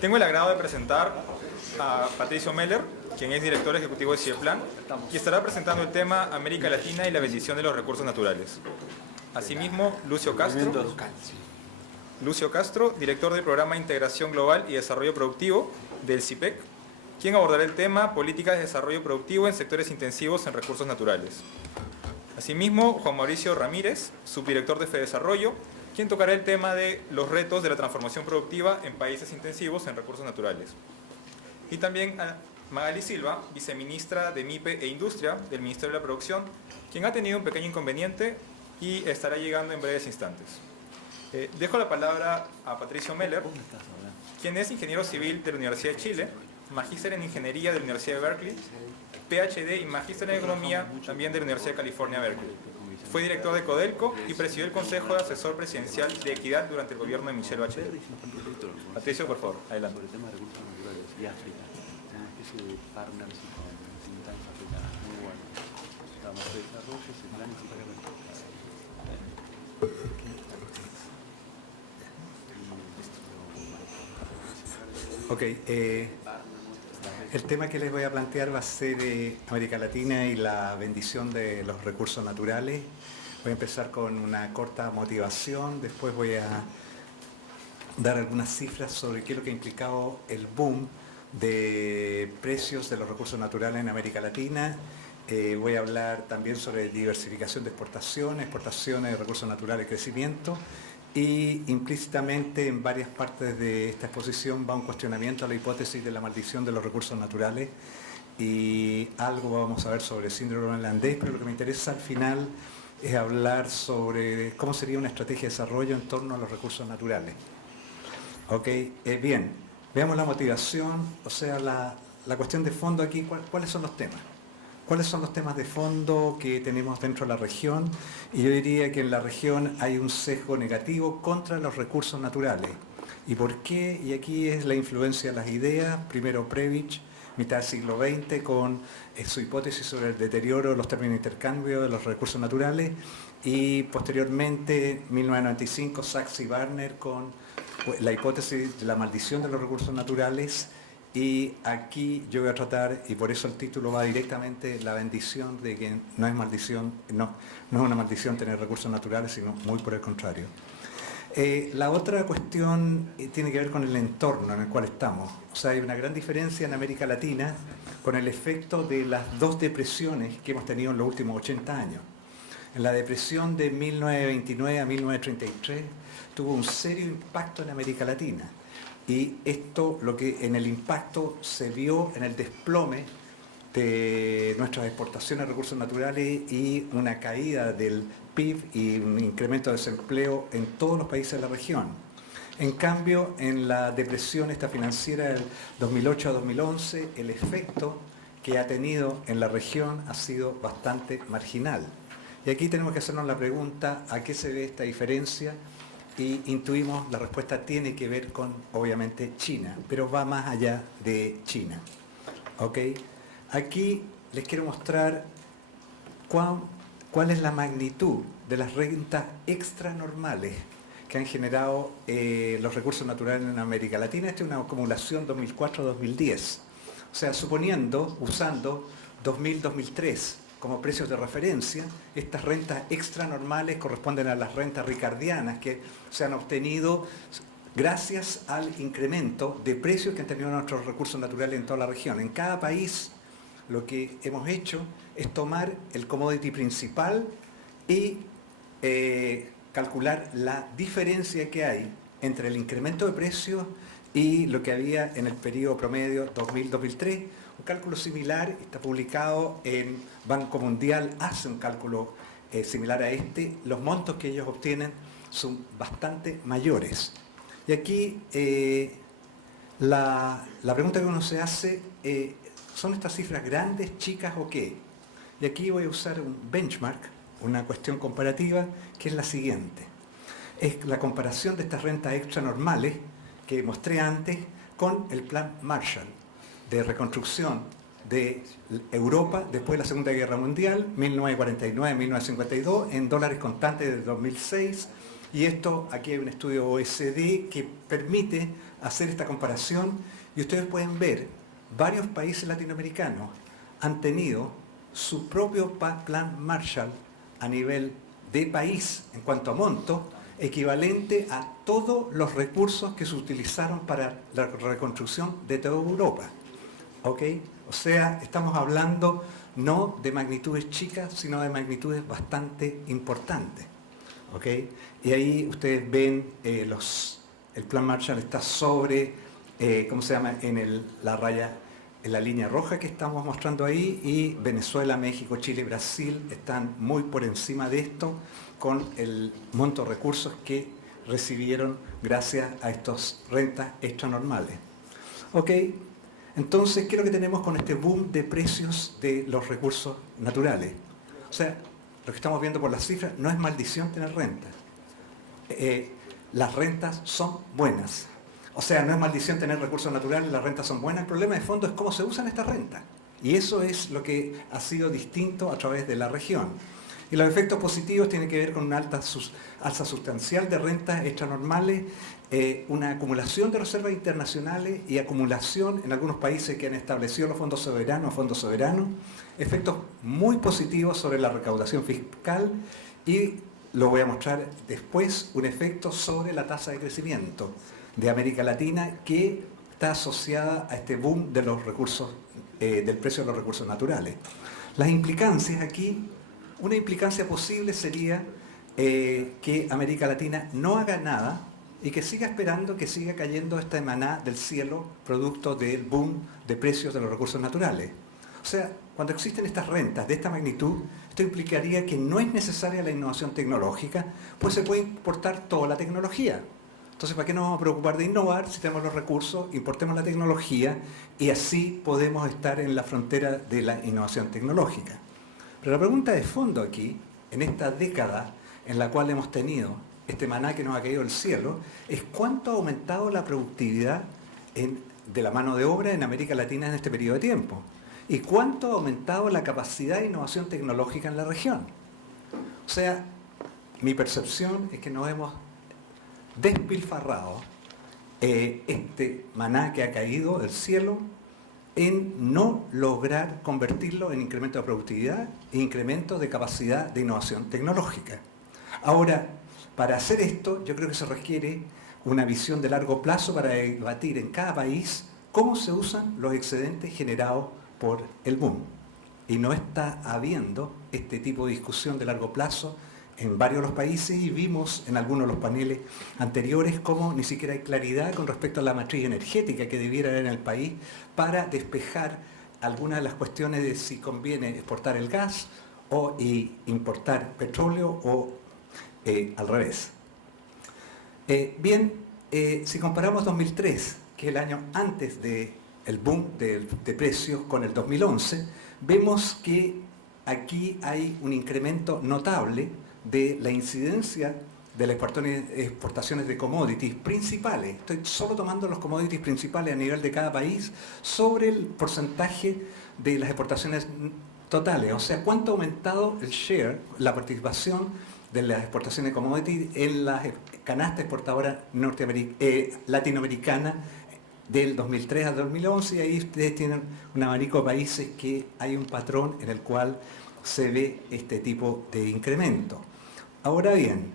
Tengo el agrado de presentar a Patricio Meller, quien es director ejecutivo de CIEPLAN, y estará presentando el tema América Latina y la bendición de los recursos naturales. Asimismo, Lucio Castro, director del Programa Integración Global y Desarrollo Productivo del CIPEC, quien abordará el tema Políticas de Desarrollo Productivo en sectores intensivos en recursos naturales. Asimismo, Juan Mauricio Ramírez, subdirector de FEDesarrollo, quien tocará el tema de los retos de la transformación productiva en países intensivos en recursos naturales. Y también a Magali Silva, viceministra de MIPE e Industria del Ministerio de la Producción, quien ha tenido un pequeño inconveniente y estará llegando en breves instantes. Dejo la palabra a Patricio Meller, quien es ingeniero civil de la Universidad de Chile, magíster en Ingeniería de la Universidad de Berkeley, PhD y magíster en Economía también de la Universidad de California, Berkeley. Fue director de Codelco y presidió el Consejo de Asesor Presidencial de Equidad durante el gobierno de Michelle Bachelet. Patricio, por favor, adelante. Sobre el tema de recursos naturales y África, una especie de partnership con distintas africanas, muy bueno. Estamos de desarrollo, se planifica. Ok, el tema que les voy a plantear va a ser América Latina y la bendición de los recursos naturales. Voy a empezar con una corta motivación, después voy a dar algunas cifras sobre qué es lo que ha implicado el boom de precios de los recursos naturales en América Latina. Voy a hablar también sobre diversificación de exportaciones de recursos naturales, crecimiento. Y implícitamente en varias partes de esta exposición va un cuestionamiento a la hipótesis de la maldición de los recursos naturales y algo vamos a ver sobre el síndrome holandés, pero lo que me interesa al final es hablar sobre cómo sería una estrategia de desarrollo en torno a los recursos naturales. Ok, bien, veamos la motivación, o sea, la cuestión de fondo aquí, ¿cuáles son los temas? ¿Cuáles son los temas de fondo que tenemos dentro de la región? Y yo diría que en la región hay un sesgo negativo contra los recursos naturales. ¿Y por qué? Y aquí es la influencia de las ideas. Primero Prebisch, mitad del siglo XX, con su hipótesis sobre el deterioro de los términos de intercambio de los recursos naturales. Y posteriormente, 1995, Sachs y Barner con la hipótesis de la maldición de los recursos naturales. Y aquí yo voy a tratar, y por eso el título va directamente, la bendición de que no es maldición, no es una maldición tener recursos naturales, sino muy por el contrario. La otra cuestión tiene que ver con el entorno en el cual estamos. O sea, hay una gran diferencia en América Latina con el efecto de las dos depresiones que hemos tenido en los últimos 80 años. En la depresión de 1929 a 1933 tuvo un serio impacto en América Latina. Y esto, lo que en el impacto se vio en el desplome de nuestras exportaciones de recursos naturales y una caída del PIB y un incremento de desempleo en todos los países de la región. En cambio, en la depresión esta financiera del 2008 a 2011, el efecto que ha tenido en la región ha sido bastante marginal. Y aquí tenemos que hacernos la pregunta, ¿a qué se debe esta diferencia? Y intuimos, la respuesta tiene que ver con, obviamente, China, pero va más allá de China. ¿Ok? Aquí les quiero mostrar cuál es la magnitud de las rentas extranormales que han generado los recursos naturales en América Latina. Esta es una acumulación 2004-2010. O sea, usando 2000-2003 como precios de referencia, estas rentas extranormales corresponden a las rentas ricardianas que se han obtenido gracias al incremento de precios que han tenido nuestros recursos naturales en toda la región. En cada país lo que hemos hecho es tomar el commodity principal y calcular la diferencia que hay entre el incremento de precios y lo que había en el periodo promedio 2000-2003. Un cálculo similar está publicado en Banco Mundial, hace un cálculo similar a este. Los montos que ellos obtienen son bastante mayores. Y aquí la pregunta que uno se hace, ¿son estas cifras grandes, chicas o qué? Y aquí voy a usar un benchmark, una cuestión comparativa, que es la siguiente. Es la comparación de estas rentas extranormales que mostré antes con el plan Marshall de reconstrucción de Europa después de la Segunda Guerra Mundial, 1949-1952, en dólares constantes desde 2006, Y esto, aquí hay un estudio OECD que permite hacer esta comparación y ustedes pueden ver, varios países latinoamericanos han tenido su propio plan Marshall a nivel de país en cuanto a monto, equivalente a todos los recursos que se utilizaron para la reconstrucción de toda Europa. ¿Ok? O sea, estamos hablando no de magnitudes chicas, sino de magnitudes bastante importantes. ¿Ok? Y ahí ustedes ven el plan Marshall está sobre, ¿cómo se llama? La raya, en la línea roja que estamos mostrando ahí, y Venezuela, México, Chile y Brasil están muy por encima de esto con el monto de recursos que recibieron gracias a estas rentas extranormales. ¿Ok? Entonces, ¿qué es lo que tenemos con este boom de precios de los recursos naturales? O sea, lo que estamos viendo por las cifras, no es maldición tener rentas. Las rentas son buenas. O sea, no es maldición tener recursos naturales, las rentas son buenas. El problema de fondo es cómo se usan estas rentas. Y eso es lo que ha sido distinto a través de la región. Y los efectos positivos tienen que ver con una alza sustancial de rentas extranormales, una acumulación de reservas internacionales y acumulación en algunos países que han establecido los fondos soberanos, efectos muy positivos sobre la recaudación fiscal y, lo voy a mostrar después, un efecto sobre la tasa de crecimiento de América Latina que está asociada a este boom de los recursos, del precio de los recursos naturales. Las implicancias aquí, una implicancia posible sería que América Latina no haga nada y que siga esperando que siga cayendo esta maná del cielo producto del boom de precios de los recursos naturales. O sea, cuando existen estas rentas de esta magnitud, esto implicaría que no es necesaria la innovación tecnológica, pues se puede importar toda la tecnología. Entonces, ¿para qué nos vamos a preocupar de innovar si tenemos los recursos? Importemos la tecnología y así podemos estar en la frontera de la innovación tecnológica. Pero la pregunta de fondo aquí, en esta década en la cual hemos tenido este maná que nos ha caído del cielo, es cuánto ha aumentado la productividad de la mano de obra en América Latina en este periodo de tiempo. Y cuánto ha aumentado la capacidad de innovación tecnológica en la región. O sea, mi percepción es que nos hemos despilfarrado este maná que ha caído del cielo en no lograr convertirlo en incremento de productividad e incremento de capacidad de innovación tecnológica. Ahora, para hacer esto, yo creo que se requiere una visión de largo plazo para debatir en cada país cómo se usan los excedentes generados por el boom. Y no está habiendo este tipo de discusión de largo plazo en varios de los países y vimos en algunos de los paneles anteriores cómo ni siquiera hay claridad con respecto a la matriz energética que debiera haber en el país para despejar algunas de las cuestiones de si conviene exportar el gas o importar petróleo o al revés. Si comparamos 2003, que es el año antes del boom de precios, con el 2011, vemos que aquí hay un incremento notable de la incidencia de las exportaciones de commodities principales. Estoy solo tomando los commodities principales a nivel de cada país sobre el porcentaje de las exportaciones totales. O sea, cuánto ha aumentado el share, la participación de las exportaciones de commodities en la canasta exportadora latinoamericana del 2003 al 2011, y ahí ustedes tienen un abanico de países que hay un patrón en el cual se ve este tipo de incremento. Ahora bien,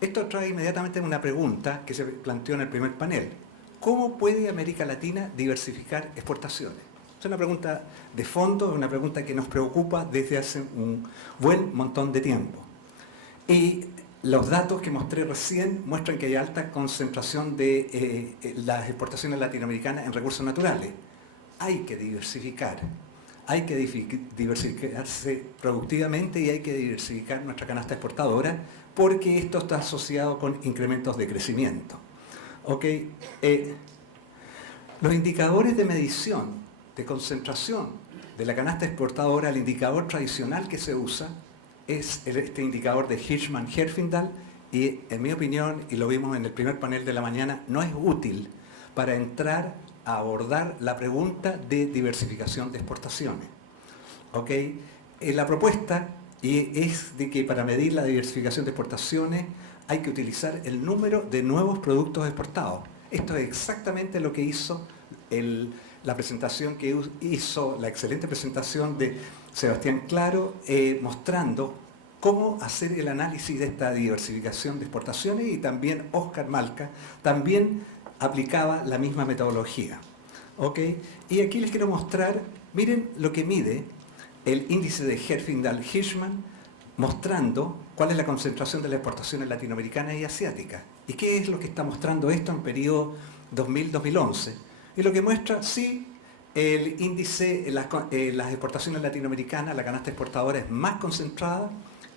esto trae inmediatamente una pregunta que se planteó en el primer panel. ¿Cómo puede América Latina diversificar exportaciones? Es una pregunta de fondo, es una pregunta que nos preocupa desde hace un buen montón de tiempo. Y los datos que mostré recién muestran que hay alta concentración de las exportaciones latinoamericanas en recursos naturales. Hay que diversificar. Hay que diversificarse productivamente y hay que diversificar nuestra canasta exportadora porque esto está asociado con incrementos de crecimiento. ¿Okay? Los indicadores de medición de concentración de la canasta exportadora, el indicador tradicional que se usa es este indicador de Hirschman-Herfindahl y, en mi opinión, y lo vimos en el primer panel de la mañana, no es útil para entrar a abordar la pregunta de diversificación de exportaciones. ¿Okay? La propuesta es de que para medir la diversificación de exportaciones hay que utilizar el número de nuevos productos exportados. Esto es exactamente lo que hizo la presentación que hizo, la excelente presentación de Sebastián Claro, mostrando cómo hacer el análisis de esta diversificación de exportaciones, y también Oscar Malca también aplicaba la misma metodología. ¿Ok? Y aquí les quiero mostrar, miren lo que mide el índice de Herfindahl-Hirschman, mostrando cuál es la concentración de las exportaciones latinoamericanas y asiáticas. ¿Y qué es lo que está mostrando esto en periodo 2000-2011? Y lo que muestra, sí, el índice, las exportaciones latinoamericanas, la canasta exportadora es más concentrada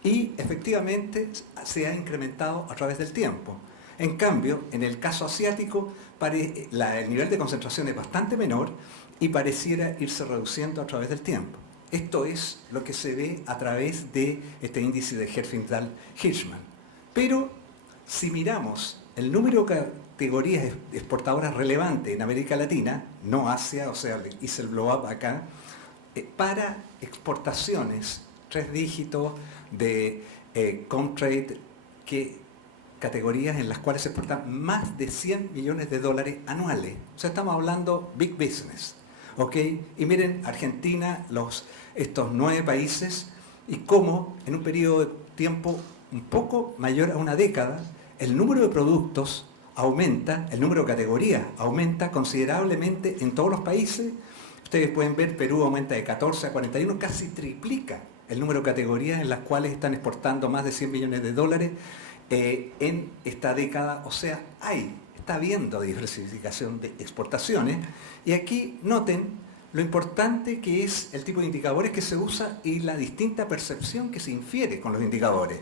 y efectivamente se ha incrementado a través del tiempo. En cambio, en el caso asiático, el nivel de concentración es bastante menor y pareciera irse reduciendo a través del tiempo. Esto es lo que se ve a través de este índice de Herfindahl-Hirschman. Pero si miramos el número de categorías exportadoras relevantes en América Latina, no Asia, o sea, hice el blow up acá, para exportaciones 3 dígitos de Comtrade, categorías en las cuales se exportan más de 100 millones de dólares anuales. O sea, estamos hablando big business. ¿Ok? Y miren, Argentina, estos 9 países, y cómo en un periodo de tiempo un poco mayor a una década, el número de productos aumenta, el número de categorías aumenta considerablemente en todos los países. Ustedes pueden ver, Perú aumenta de 14 a 41, casi triplica el número de categorías en las cuales están exportando más de 100 millones de dólares en esta década. O sea, está habiendo diversificación de exportaciones. Y aquí noten lo importante que es el tipo de indicadores que se usa y la distinta percepción que se infiere con los indicadores.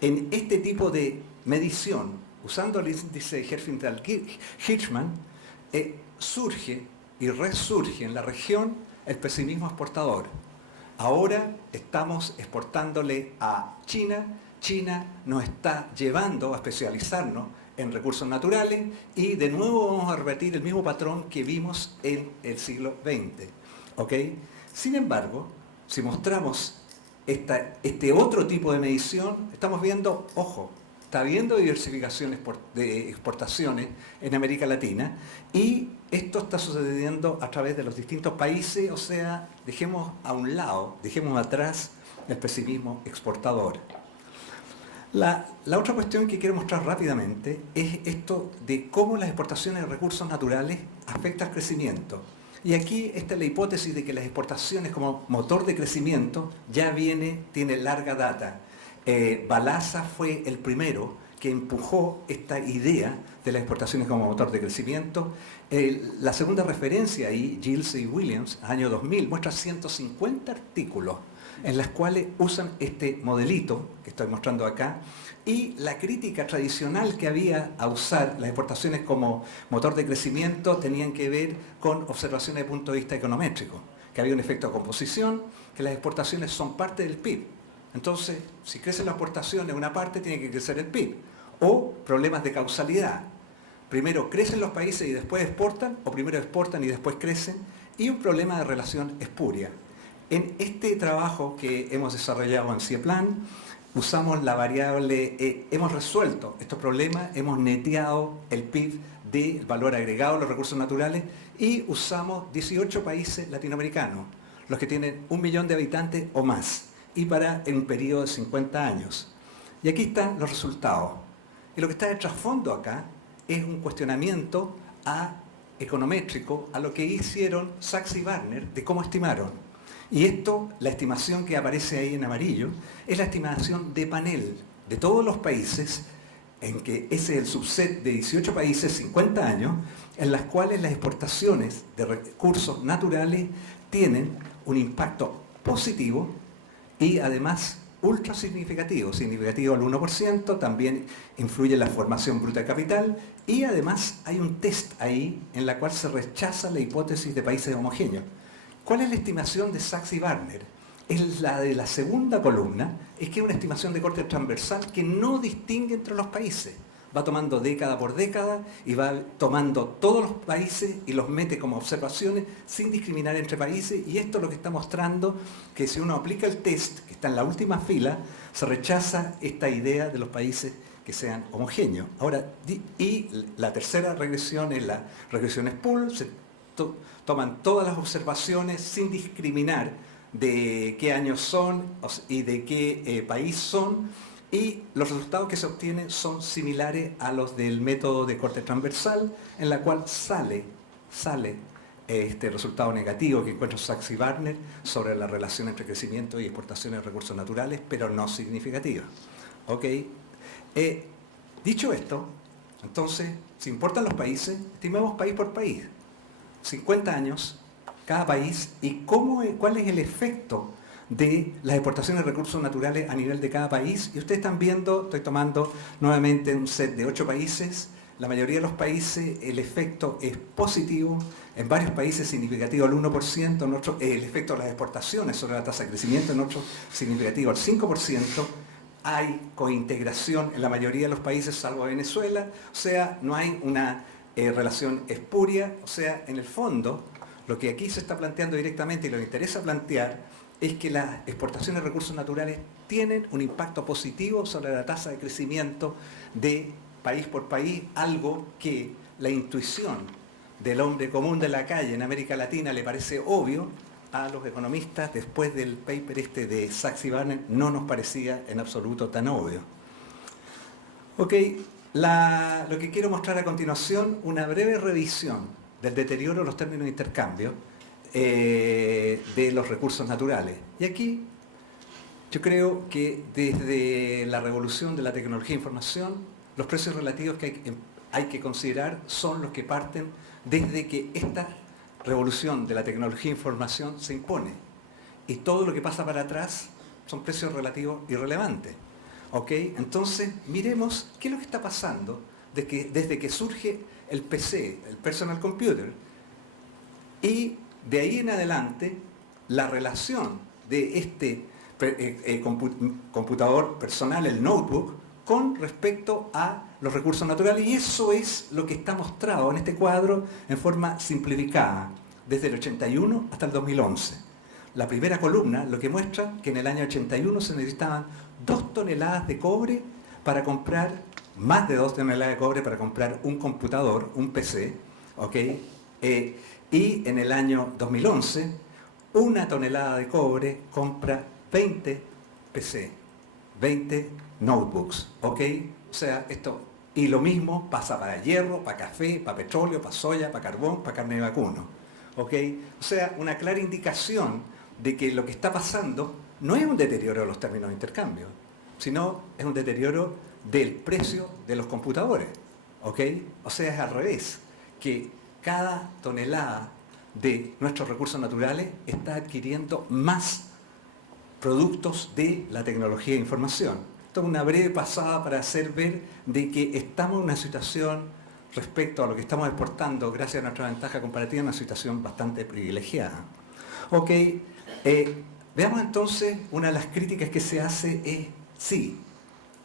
En este tipo de medición, usando el índice de Herfindahl-Hirschman, surge y resurge en la región el pesimismo exportador. Ahora estamos exportándole a China. China nos está llevando a especializarnos en recursos naturales y de nuevo vamos a repetir el mismo patrón que vimos en el siglo XX. ¿Ok? Sin embargo, si mostramos este otro tipo de medición, estamos viendo, ojo, está habiendo diversificación de exportaciones en América Latina y esto está sucediendo a través de los distintos países. O sea, dejemos a un lado, dejemos atrás el pesimismo exportador. La otra cuestión que quiero mostrar rápidamente es esto de cómo las exportaciones de recursos naturales afectan al crecimiento. Y aquí esta es la hipótesis de que las exportaciones como motor de crecimiento tiene larga data. Balassa fue el primero que empujó esta idea de las exportaciones como motor de crecimiento. La segunda referencia ahí, Giles y Williams, año 2000, muestra 150 artículos en las cuales usan este modelito que estoy mostrando acá, y la crítica tradicional que había a usar las exportaciones como motor de crecimiento tenían que ver con observaciones de punto de vista econométrico, que había un efecto de composición, que las exportaciones son parte del PIB. Entonces, si crecen las exportaciones en una parte, tiene que crecer el PIB. O problemas de causalidad. Primero crecen los países y después exportan, o primero exportan y después crecen, y un problema de relación espuria. En este trabajo que hemos desarrollado en CIEPLAN, usamos la variable, hemos resuelto estos problemas, hemos neteado el PIB del valor agregado de los recursos naturales y usamos 18 países latinoamericanos, los que tienen 1 millón de habitantes o más, y en un periodo de 50 años. Y aquí están los resultados. Y lo que está de trasfondo acá es un cuestionamiento econométrico a lo que hicieron Sachs y Barner de cómo estimaron. Y la estimación que aparece ahí en amarillo, es la estimación de panel de todos los países, en que ese es el subset de 18 países, 50 años, en las cuales las exportaciones de recursos naturales tienen un impacto positivo y además ultra significativo al 1%, también influye en la formación bruta de capital y además hay un test ahí en la cual se rechaza la hipótesis de países homogéneos. ¿Cuál es la estimación de Sachs y Barner? Es la de la segunda columna, es que es una estimación de corte transversal que no distingue entre los países. Va tomando década por década y va tomando todos los países y los mete como observaciones sin discriminar entre países, y esto es lo que está mostrando que si uno aplica el test, que está en la última fila, se rechaza esta idea de los países que sean homogéneos. Ahora, y la tercera regresión es la regresión spool, se toman todas las observaciones sin discriminar de qué años son y de qué país son, y los resultados que se obtienen son similares a los del método de corte transversal, en la cual sale este resultado negativo que encuentra Sachs y Barner sobre la relación entre crecimiento y exportaciones de recursos naturales, pero no significativa. ¿Ok? Dicho esto, entonces, si importan los países, estimemos país por país. 50 años, cada país, y cuál es el efecto de las exportaciones de recursos naturales a nivel de cada país. Y ustedes están viendo, estoy tomando nuevamente un set de 8 países. La mayoría de los países el efecto es positivo, en varios países significativo al 1%, en otros el efecto de las exportaciones sobre la tasa de crecimiento, en otros significativo al 5%. Hay cointegración en la mayoría de los países, salvo Venezuela, o sea, no hay una relación espuria, o sea, en el fondo, lo que aquí se está planteando directamente y lo que interesa plantear es que las exportaciones de recursos naturales tienen un impacto positivo sobre la tasa de crecimiento de país por país, algo que la intuición del hombre común de la calle en América Latina le parece obvio, a los economistas después del paper de Sachs y Barner no nos parecía en absoluto tan obvio. Ok, lo que quiero mostrar a continuación, una breve revisión del deterioro de los términos de intercambio de los recursos naturales. Y aquí yo creo que desde la revolución de la tecnología de información, los precios relativos que hay que considerar son los que parten desde que esta revolución de la tecnología de información se impone. Y todo lo que pasa para atrás son precios relativos irrelevantes. ¿Ok? Entonces, miremos qué es lo que está pasando desde que surge el PC, el Personal Computer, y de ahí en adelante la relación de este computador personal, el notebook, con respecto a los recursos naturales, y eso es lo que está mostrado en este cuadro en forma simplificada, desde el 81 hasta el 2011. La primera columna lo que muestra que en el año 81 se necesitaban 2 toneladas de cobre para comprar, más de 2 toneladas de cobre para comprar un computador, un PC, ¿ok? Y en el año 2011, 1 tonelada de cobre compra 20 PC, 20 notebooks, ¿ok? O sea, esto, y lo mismo pasa para hierro, para café, para petróleo, para soya, para carbón, para carne de vacuno, ¿ok? O sea, una clara indicación de que lo que está pasando no es un deterioro de los términos de intercambio, sino es un deterioro del precio de los computadores, ¿ok? O sea, es al revés, que cada tonelada de nuestros recursos naturales está adquiriendo más productos de la tecnología de información. Esto es una breve pasada para hacer ver de que estamos en una situación, respecto a lo que estamos exportando, gracias a nuestra ventaja comparativa, una situación bastante privilegiada. Ok, veamos entonces, una de las críticas que se hace es, sí,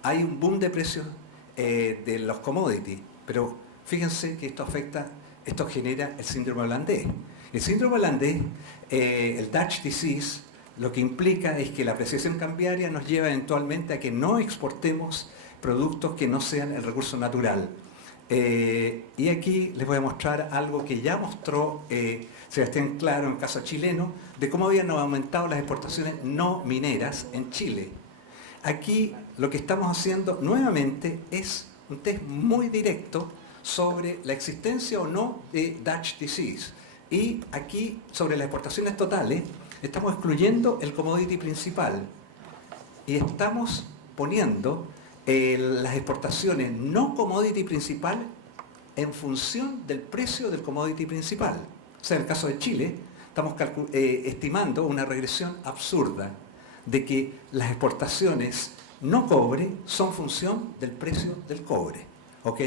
hay un boom de precios de los commodities, pero fíjense que esto genera el síndrome holandés. El síndrome holandés, el Dutch disease, lo que implica es que la apreciación cambiaria nos lleva eventualmente a que no exportemos productos que no sean el recurso natural. Y aquí les voy a mostrar algo que ya mostró Sebastián Claro en el caso chileno, de cómo habían aumentado las exportaciones no mineras en Chile. Aquí lo que estamos haciendo nuevamente es un test muy directo sobre la existencia o no de Dutch disease. Y aquí, sobre las exportaciones totales, estamos excluyendo el commodity principal y estamos poniendo las exportaciones no commodity principal en función del precio del commodity principal. O sea, en el caso de Chile, estamos estimando una regresión absurda de que las exportaciones no cobre son función del precio del cobre. ¿Ok?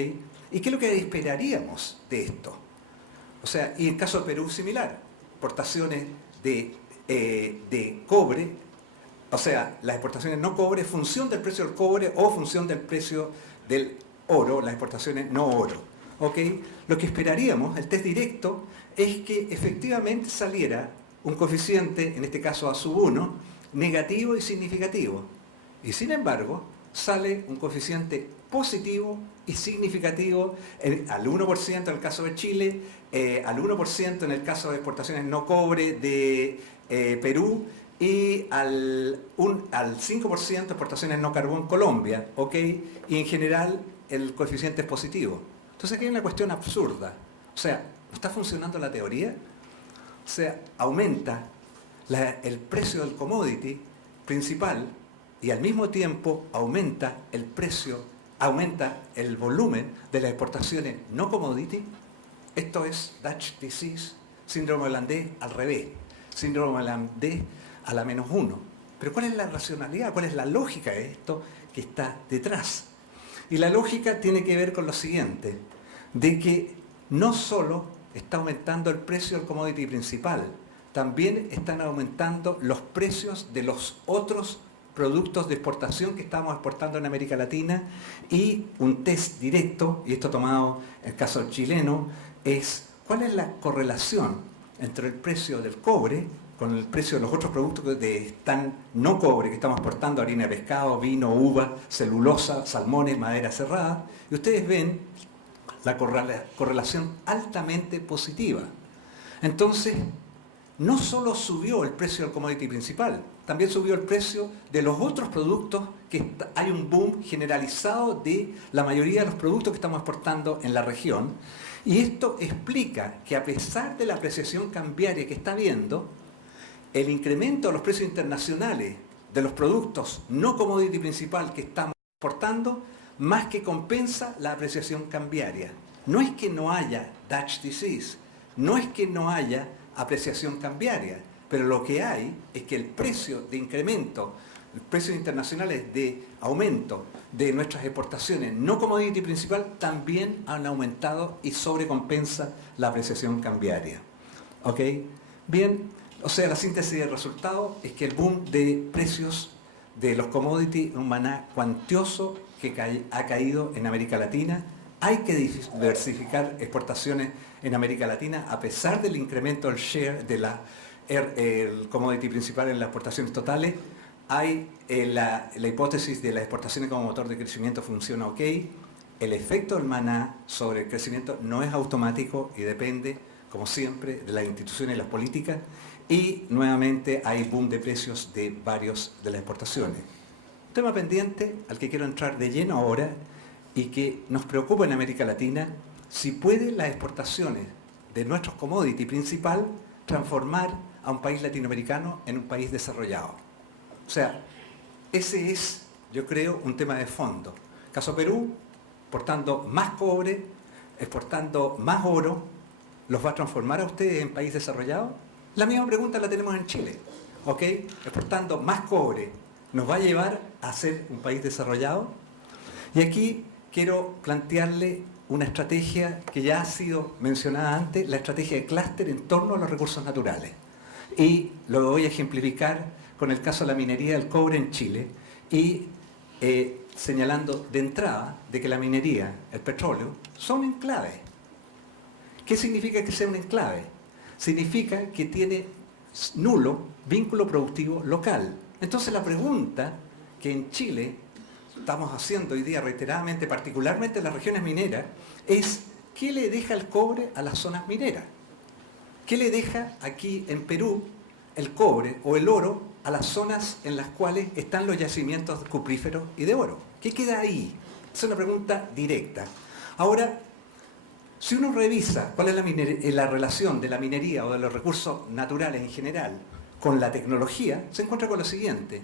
¿Y qué es lo que esperaríamos de esto? O sea, y en el caso de Perú similar, exportaciones de cobre, o sea, las exportaciones no cobre, función del precio del cobre o función del precio del oro, las exportaciones no oro. ¿Ok? Lo que esperaríamos, el test directo, es que efectivamente saliera un coeficiente, en este caso A sub 1, negativo y significativo. Y sin embargo, sale un coeficiente positivo y significativo al 1% en el caso de Chile, al 1% en el caso de exportaciones no cobre de Perú y al 5% exportaciones no carbón Colombia, ¿ok? Y en general el coeficiente es positivo. Entonces aquí hay una cuestión absurda. O sea, ¿no está funcionando la teoría? O sea, aumenta el precio del commodity principal y al mismo tiempo aumenta el volumen de las exportaciones no commodity. Esto es Dutch disease, síndrome holandés al revés, síndrome holandés a la -1. Pero ¿cuál es la racionalidad? ¿Cuál es la lógica de esto que está detrás? Y la lógica tiene que ver con lo siguiente, de que no solo está aumentando el precio del commodity principal, también están aumentando los precios de los otros productos de exportación que estamos exportando en América Latina, y un test directo, y esto tomado en el caso chileno, es cuál es la correlación entre el precio del cobre con el precio de los otros productos de no cobre que estamos exportando, harina de pescado, vino, uva, celulosa, salmones, madera cerrada, y ustedes ven la correlación altamente positiva. Entonces, no solo subió el precio del commodity principal, también subió el precio de los otros productos, que hay un boom generalizado de la mayoría de los productos que estamos exportando en la región. Y esto explica que a pesar de la apreciación cambiaria que está habiendo, el incremento de los precios internacionales de los productos no commodity principal que estamos exportando, más que compensa la apreciación cambiaria. No es que no haya Dutch disease, no es que no haya apreciación cambiaria, pero lo que hay es que el precio de incremento, los precios internacionales de aumento de nuestras exportaciones no commodity principal también han aumentado y sobrecompensa la apreciación cambiaria. ¿Ok? Bien. O sea, la síntesis del resultado es que el boom de precios de los commodities es un maná cuantioso que ha caído en América Latina. Hay que diversificar exportaciones en América Latina a pesar del incremento del share de el commodity principal en las exportaciones totales. Hay la hipótesis de las exportaciones como motor de crecimiento funciona ok. El efecto del maná sobre el crecimiento no es automático y depende, como siempre, de las instituciones y las políticas. Y nuevamente hay boom de precios de varios de las exportaciones. Un tema pendiente al que quiero entrar de lleno ahora y que nos preocupa en América Latina, si pueden las exportaciones de nuestros commodity principal transformar a un país latinoamericano en un país desarrollado. O sea, ese es, yo creo, un tema de fondo. Caso Perú, exportando más cobre, exportando más oro, ¿los va a transformar a ustedes en país desarrollado? La misma pregunta la tenemos en Chile, ¿ok? Exportando más cobre, ¿nos va a llevar a ser un país desarrollado? Y aquí quiero plantearle una estrategia que ya ha sido mencionada antes, la estrategia de clúster en torno a los recursos naturales. Y lo voy a ejemplificar con el caso de la minería del cobre en Chile y señalando de entrada de que la minería, el petróleo, son enclaves. ¿Qué significa que sea un enclave? Significa que tiene nulo vínculo productivo local. Entonces la pregunta que en Chile estamos haciendo hoy día reiteradamente, particularmente en las regiones mineras, es ¿qué le deja el cobre a las zonas mineras? ¿Qué le deja aquí en Perú el cobre o el oro a las zonas en las cuales están los yacimientos cupríferos y de oro? ¿Qué queda ahí? Es una pregunta directa. Ahora, si uno revisa cuál es la relación de la minería o de los recursos naturales en general con la tecnología, se encuentra con lo siguiente.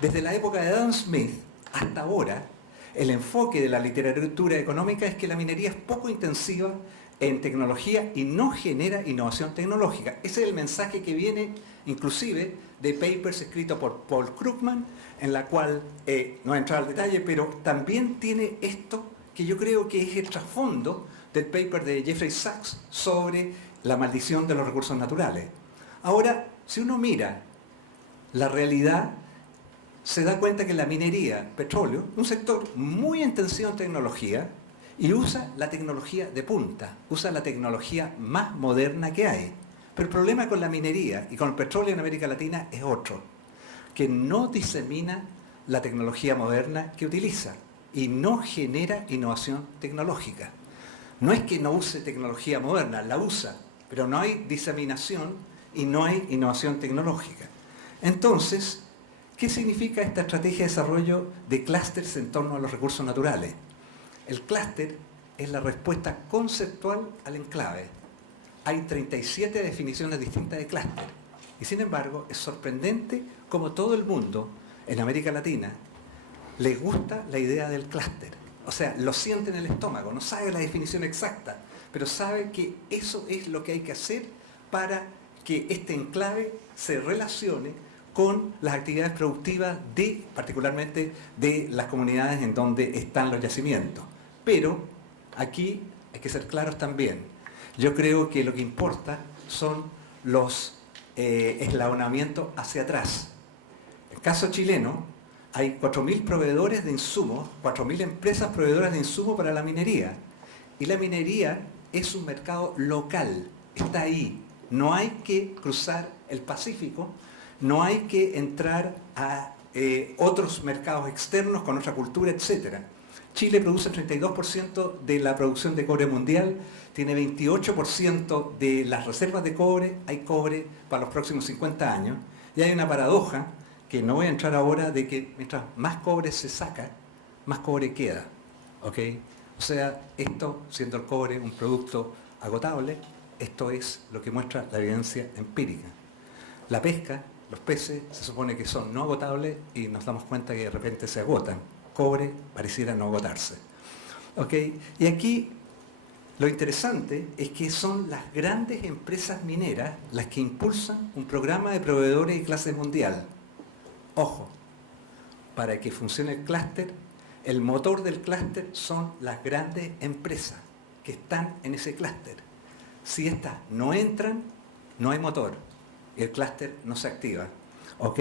Desde la época de Adam Smith hasta ahora, el enfoque de la literatura económica es que la minería es poco intensiva en tecnología y no genera innovación tecnológica. Ese es el mensaje que viene inclusive de papers escritos por Paul Krugman, en la cual, no voy a entrar al detalle, pero también tiene esto que yo creo que es el trasfondo del paper de Jeffrey Sachs sobre la maldición de los recursos naturales. Ahora, si uno mira la realidad, se da cuenta que la minería, petróleo, un sector muy intensivo en tecnología y usa la tecnología de punta, usa la tecnología más moderna que hay. Pero el problema con la minería y con el petróleo en América Latina es otro, que no disemina la tecnología moderna que utiliza. y no genera innovación tecnológica. No es que no use tecnología moderna, la usa, pero no hay diseminación y no hay innovación tecnológica. Entonces, ¿qué significa esta estrategia de desarrollo de clústeres en torno a los recursos naturales? El clúster es la respuesta conceptual al enclave. Hay 37 definiciones distintas de clúster. Y sin embargo, es sorprendente cómo todo el mundo en América Latina le gusta la idea del clúster. O sea, lo siente en el estómago, no sabe la definición exacta, pero sabe que eso es lo que hay que hacer para que este enclave se relacione con las actividades productivas particularmente de las comunidades en donde están los yacimientos. Pero aquí hay que ser claros también. Yo creo que lo que importa son los eslabonamientos hacia atrás. En el caso chileno, hay 4.000 proveedores de insumos, 4.000 empresas proveedoras de insumos para la minería. Y la minería es un mercado local, está ahí. No hay que cruzar el Pacífico, no hay que entrar a otros mercados externos con otra cultura, etc. Chile produce el 32% de la producción de cobre mundial, tiene 28% de las reservas de cobre, hay cobre para los próximos 50 años, y hay una paradoja que no voy a entrar ahora, de que mientras más cobre se saca, más cobre queda. ¿Ok? O sea, esto, siendo el cobre un producto agotable, esto es lo que muestra la evidencia empírica. La pesca, los peces, se supone que son no agotables y nos damos cuenta que de repente se agotan. Cobre pareciera no agotarse. ¿Ok? Y aquí lo interesante es que son las grandes empresas mineras las que impulsan un programa de proveedores de clase mundial. Ojo, para que funcione el clúster, el motor del clúster son las grandes empresas que están en ese clúster. Si estas no entran, no hay motor y el clúster no se activa. ¿Ok?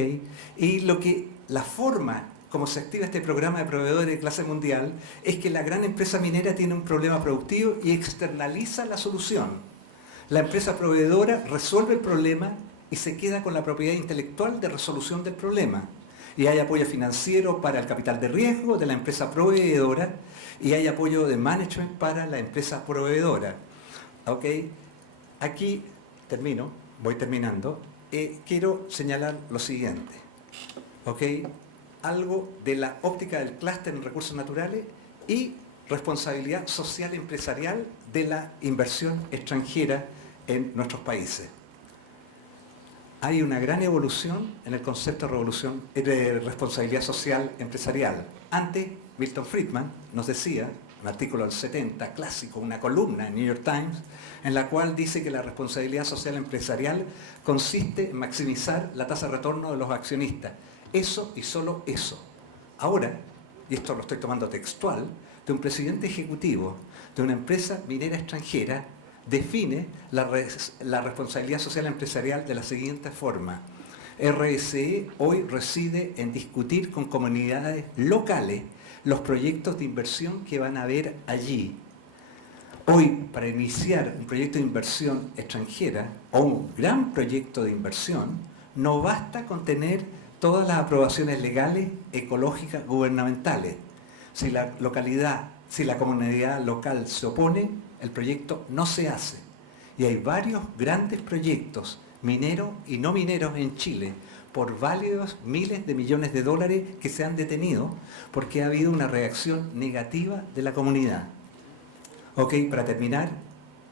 Y la forma como se activa este programa de proveedores de clase mundial es que la gran empresa minera tiene un problema productivo y externaliza la solución. La empresa proveedora resuelve el problema y se queda con la propiedad intelectual de resolución del problema. Y hay apoyo financiero para el capital de riesgo de la empresa proveedora y hay apoyo de management para la empresa proveedora. ¿Ok? Aquí voy terminando. Quiero señalar lo siguiente. ¿Ok? Algo de la óptica del clúster en recursos naturales y responsabilidad social empresarial de la inversión extranjera en nuestros países. Hay una gran evolución en el concepto de responsabilidad social empresarial. Antes, Milton Friedman nos decía, un artículo del 70, clásico, una columna en New York Times, en la cual dice que la responsabilidad social empresarial consiste en maximizar la tasa de retorno de los accionistas. Eso y solo eso. Ahora, y esto lo estoy tomando textual, de un presidente ejecutivo de una empresa minera extranjera define la responsabilidad social empresarial de la siguiente forma. RSE hoy reside en discutir con comunidades locales los proyectos de inversión que van a haber allí. Hoy, para iniciar un proyecto de inversión extranjera o un gran proyecto de inversión, no basta con tener todas las aprobaciones legales, ecológicas, gubernamentales. Si la comunidad local se opone, el proyecto no se hace. Y hay varios grandes proyectos, mineros y no mineros en Chile, por varios miles de millones de dólares que se han detenido porque ha habido una reacción negativa de la comunidad. Ok, para terminar,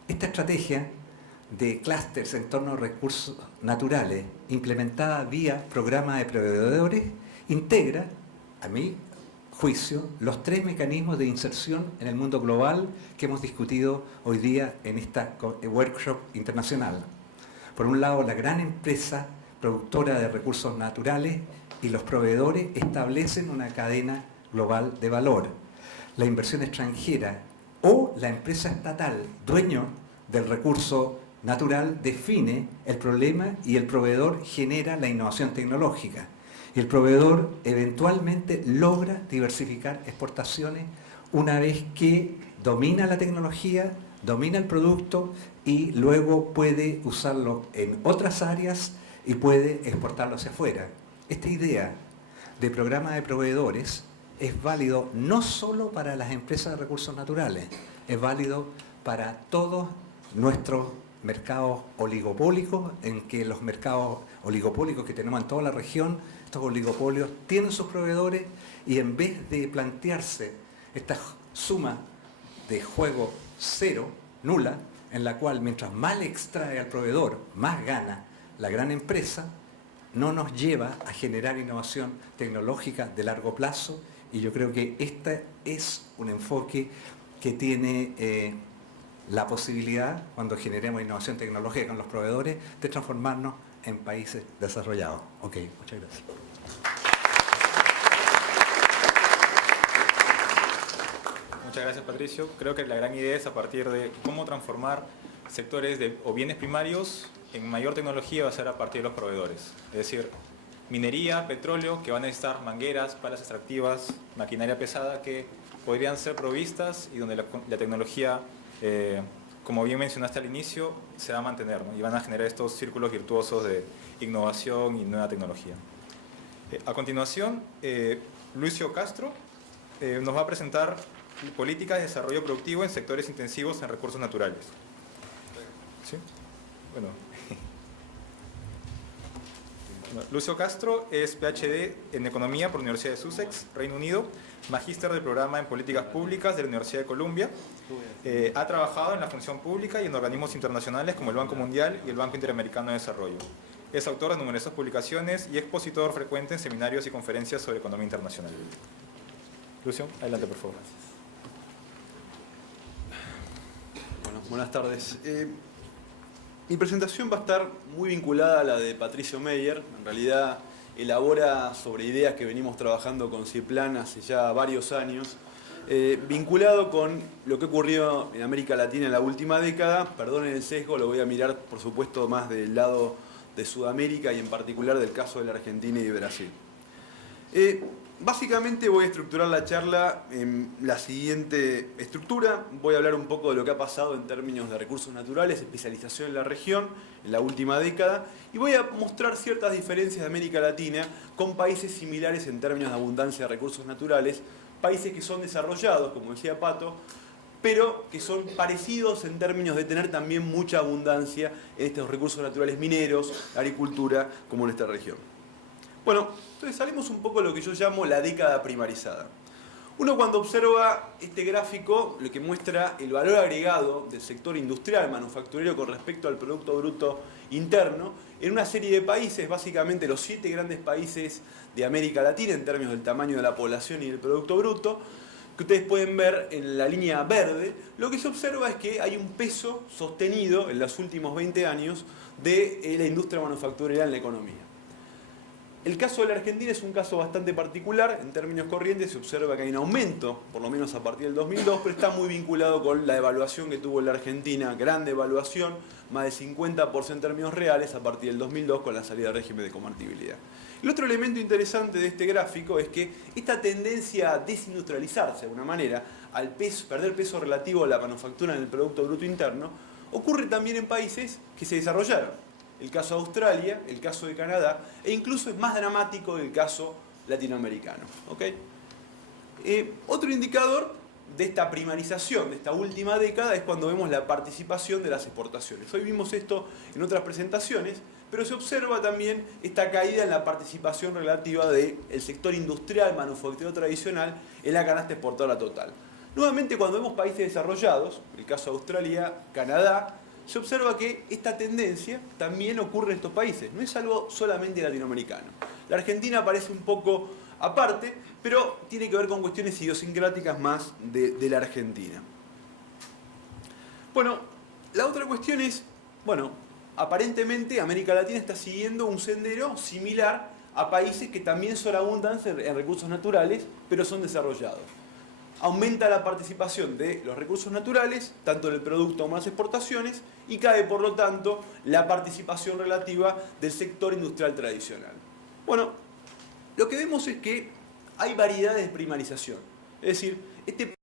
esta estrategia de clústeres en torno a recursos naturales, implementada vía programa de proveedores, integra, a mi juicio, los 3 mecanismos de inserción en el mundo global que hemos discutido hoy día en esta workshop internacional. Por un lado, la gran empresa productora de recursos naturales y los proveedores establecen una cadena global de valor. La inversión extranjera o la empresa estatal, dueño del recurso natural, define el problema y el proveedor genera la innovación tecnológica. Y el proveedor eventualmente logra diversificar exportaciones una vez que domina la tecnología, domina el producto y luego puede usarlo en otras áreas y puede exportarlo hacia afuera. Esta idea de programa de proveedores es válido no solo para las empresas de recursos naturales, es válido para todos nuestros mercados oligopólicos, en que los mercados oligopólicos que tenemos en toda la región, estos oligopolios tienen sus proveedores y en vez de plantearse esta suma de juego cero, nula, en la cual mientras más le extrae al proveedor, más gana la gran empresa, no nos lleva a generar innovación tecnológica de largo plazo, y yo creo que este es un enfoque que tiene la posibilidad, cuando generemos innovación tecnológica con los proveedores, de transformarnos en países desarrollados. Ok, muchas gracias. Muchas gracias, Patricio. Creo que la gran idea es a partir de cómo transformar sectores o bienes primarios en mayor tecnología, va a ser a partir de los proveedores. Es decir, minería, petróleo, que van a necesitar mangueras, palas extractivas, maquinaria pesada que podrían ser provistas y donde la tecnología, como bien mencionaste al inicio, se va a mantener, ¿no? Y van a generar estos círculos virtuosos de innovación y nueva tecnología. A continuación, Lucio Castro nos va a presentar políticas de desarrollo productivo en sectores intensivos en recursos naturales. ¿Sí? Bueno. Lucio Castro es PhD en Economía por la Universidad de Sussex, Reino Unido, magíster del programa en Políticas Públicas de la Universidad de Columbia. Ha trabajado en la función pública y en organismos internacionales como el Banco Mundial y el Banco Interamericano de Desarrollo. Es autor de numerosas publicaciones y expositor frecuente en seminarios y conferencias sobre economía internacional. Lucio, adelante, por favor. Bueno, buenas tardes. Mi presentación va a estar muy vinculada a la de Patricio Meyer. En realidad elabora sobre ideas que venimos trabajando con CIPLAN hace ya varios años, vinculado con lo que ocurrió en América Latina en la última década. Perdonen el sesgo, lo voy a mirar por supuesto más del lado de Sudamérica y en particular del caso de la Argentina y de Brasil. Básicamente voy a estructurar la charla en la siguiente estructura. Voy a hablar un poco de lo que ha pasado en términos de recursos naturales, especialización en la región en la última década, y voy a mostrar ciertas diferencias de América Latina con países similares en términos de abundancia de recursos naturales, países que son desarrollados, como decía Pato, pero que son parecidos en términos de tener también mucha abundancia en estos recursos naturales mineros, agricultura, como en esta región. Bueno, entonces salimos un poco de lo que yo llamo la década primarizada. Uno cuando observa este gráfico, lo que muestra el valor agregado del sector industrial manufacturero con respecto al Producto Bruto Interno, en una serie de países, básicamente los 7 grandes países de América Latina en términos del tamaño de la población y del Producto Bruto, que ustedes pueden ver en la línea verde, lo que se observa es que hay un peso sostenido en los últimos 20 años de la industria manufacturera en la economía. El caso de la Argentina es un caso bastante particular. En términos corrientes se observa que hay un aumento, por lo menos a partir del 2002, pero está muy vinculado con la devaluación que tuvo la Argentina, gran devaluación, más de 50% en términos reales a partir del 2002 con la salida del régimen de convertibilidad. El otro elemento interesante de este gráfico es que esta tendencia a desindustrializarse de alguna manera, al perder peso relativo a la manufactura en el Producto Bruto Interno, ocurre también en países que se desarrollaron. El caso de Australia, el caso de Canadá, e incluso es más dramático el caso latinoamericano. ¿Okay? Otro indicador de esta primarización, de esta última década, es cuando vemos la participación de las exportaciones. Hoy vimos esto en otras presentaciones, pero se observa también esta caída en la participación relativa del sector industrial manufacturero tradicional en la canasta exportadora total. Nuevamente, cuando vemos países desarrollados, el caso de Australia, Canadá, se observa que esta tendencia también ocurre en estos países, no es algo solamente latinoamericano. La Argentina aparece un poco aparte, pero tiene que ver con cuestiones idiosincráticas más de la Argentina. Bueno, la otra cuestión es, bueno, aparentemente América Latina está siguiendo un sendero similar a países que también son abundantes en recursos naturales, pero son desarrollados. Aumenta la participación de los recursos naturales, tanto en el producto como en las exportaciones, y cae, por lo tanto, la participación relativa del sector industrial tradicional. Bueno, lo que vemos es que hay variedades de primarización. Es decir, este